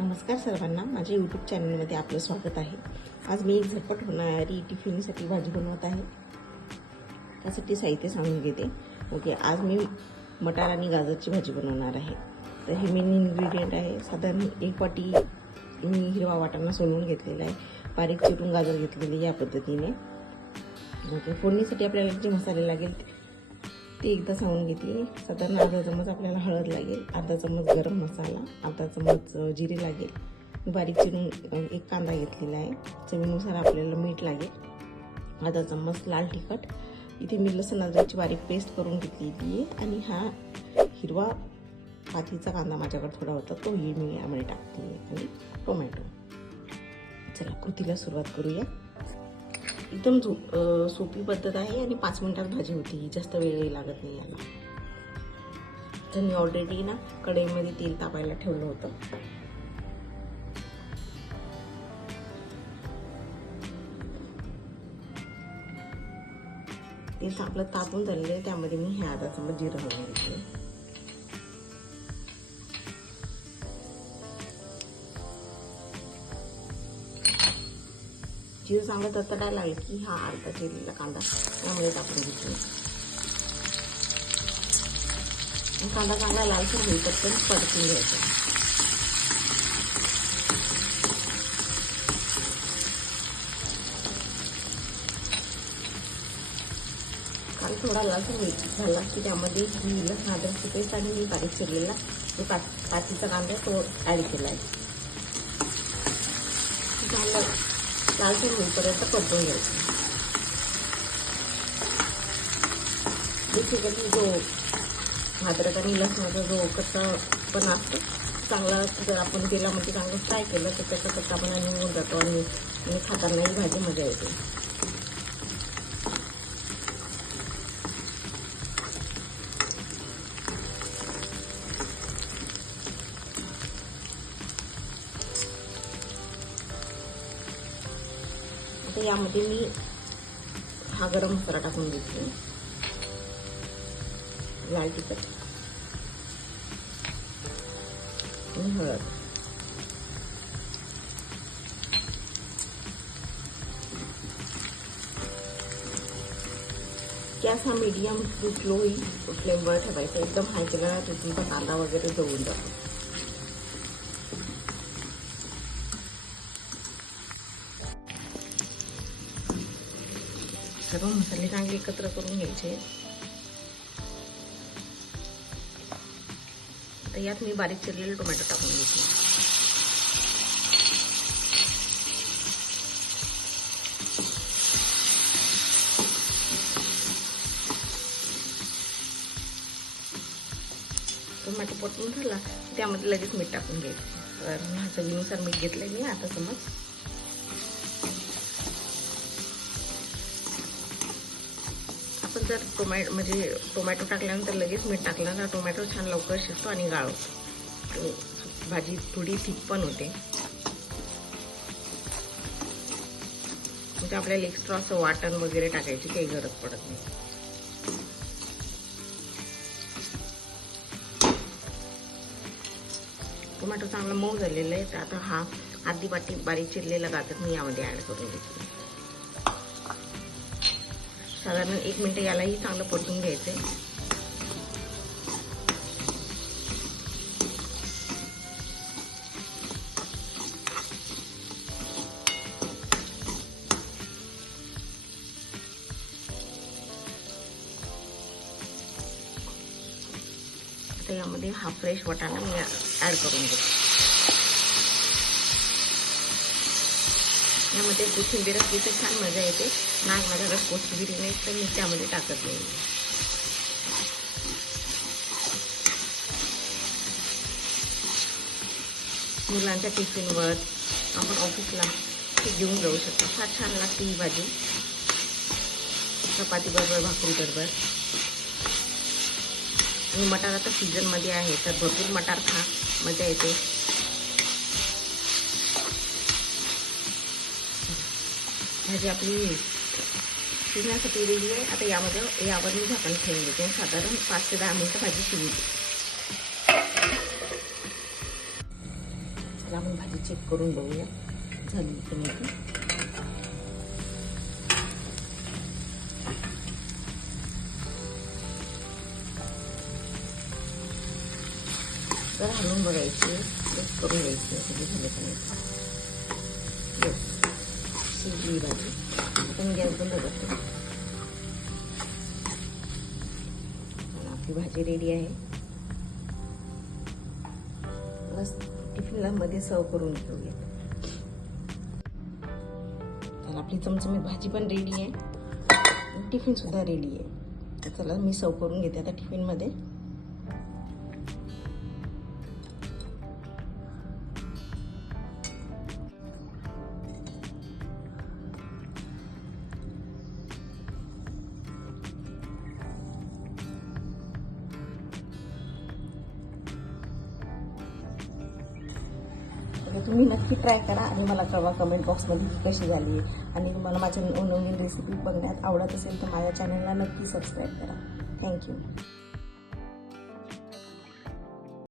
नमस्कार सर्वांना, माझ्या यूट्यूब चॅनलमध्ये आपलं स्वागत आहे। आज मी एक झटपट होणारी टिफिनसाठी भाजी बनवत आहे। त्यासाठी साहित्य सांगून घेते। ओके, आज मी मटार आणि गाजरची भाजी बनवणार आहे। तर हे मेन इन्ग्रेडियंट आहे। साधारण 1 वाटी मी हिरवा वाटाणा सोलून घेतलेला आहे, बारीक चिरून गाजर घेतलेली या पद्धतीने। ओके, फोडणीसाठी आपल्याला जे मसाले लागेल ते एकदा सांगून घेते। साधारण अर्धा चमच आपल्याला हळद लागेल, अर्धा चमच गरम मसाला, अर्धा चमच जिरे लागेल, बारीक चिरून एक कांदा घेतलेला आहे, चवीनुसार आपल्याला मीठ लागेल, अर्धा चमच लाल तिखट। इथे मी लसूण अद्रकची बारीक पेस्ट करून घेतलेली आहे आणि हा हिरवा पातीचा कांदा माझ्याकडे थोडा होता तोही मी यामध्ये टाकते आणि टोमॅटो। चला कृतीला सुरुवात करूया। एकदम सोपी पद्धत आहे आणि 5 मिनिटात भाजी होती, जास्त वेळही लागत नाही याला। तर मी ऑलरेडी ना कढईमध्ये तेल तापायला ठेवलं होतं। तेल आपलं तापून झालेलं आहे, त्यामध्ये मी हे अर्धा चमच जिरं घालून घेतले। जिरं चांगलं तडतडायला लागेल की हा अर्धा चिरलेला कांदा यामध्ये टाकून घेतला। कांदा चांगला लालसर होईल पटकन परतून घ्यायचा। कांदा थोडा लालसर झाला की त्यामध्ये लसूण अद्रकची पेस्ट आणि मी बारीक चिरलेला जो कातीचा कांदा तो ॲड केला आहे। लालसर होईपर्यंत परतून घ्यायचं। बेसिकली जो अद्रक आणि लसणाचा जो कच्चापणा असतो चांगला जर आपण तेलामध्ये चांगलं फ्राय केलं तर त्याचा कच्चापणा निघून जातो आणि खातानाही भाजी मजा येते। आता यामध्ये मी हा गरम मसाला टाकून घेतला, लाल तिखट आणि हळद। गॅस हा मीडियम टू स्लो फ्लेमवर ठेवायचा। एकदम हाय केला तर तुमचा कांदा वगैरे जळून जातो। सर्व मसाले चांगले एकत्र करून घ्यायचे। आता यात मी बारीक चिरलेले टोमॅटो टाकून घेतले। टोमॅटो परतून झाला त्यामध्ये लगेच मीठ टाकून घ्यायचं। चवीनुसार मीठ घेतलंय मी आता चमच। आपण जर टोमॅटो टाकल्यानंतर लगेच मीठ टाकलं तर टोमॅटो छान लवकर शिजतो आणि गाळतो आणि भाजी थोडी थिक पण होते। म्हणजे आपल्याला एक्स्ट्रा असं वाटण वगैरे टाकायची काही गरज पडत नाही। टोमॅटो चांगला मऊ झालेला आहे, तर आता हा अर्धी वाटी बारीक चिरलेला गाजर मी यामध्ये ऍड करून घेतली। साधारण 1 मिनिट यालाही चांगलं परतून घ्यायचंय। आता यामध्ये हा फ्रेश वाटाणा मी ऍड करून घेते। यामध्ये कोथिंबीर असली तर छान मजा येते। नाग माझ्याकडे कोथिंबीर नाही तर मी त्यामध्ये टाकत नाही। मुलांच्या टिफिनवर आपण ऑफिसला घेऊन जाऊ शकतो। फार छान लागते ही भाजी, चपाती बरोबर, भाकरी बरोबर। आणि मटार आता सीझन मध्ये आहे तर भरपूर मटार खा, मजा येते। भाजी आपली शिजण्यासाठी रेडी आहे। आता यावर मी झाकण ठेवून देते। साधारण 5 ते 10 मिनिटं भाजी शिजू दे। तर आपण भाजी चेक करून बघूया झाली की नाही ती. तर हलवून बघायची, चेक करून घ्यायची कधी झालं की नाही. शिजली भाजी. आपण गॅस बंद करतो. आपली भाजी रेडी आहे. बस टिफिनला मध्ये सर्व करून घेऊया. तर आपली चमचमीत भाजी पण रेडी आहे, टिफिन सुद्धा रेडी आहे. तर चला मी सर्व करून घेते आता टिफिनमध्ये. तुम्ही नक्की ट्राय करा आणि मला कळवा कमेंट बॉक्समध्ये ही कशी झाली. आणि तुम्हाला माझ्या नवीन रेसिपी बघण्यात आवडत असेल तर माझ्या चॅनलला नक्की सबस्क्राईब करा. थँक्यू.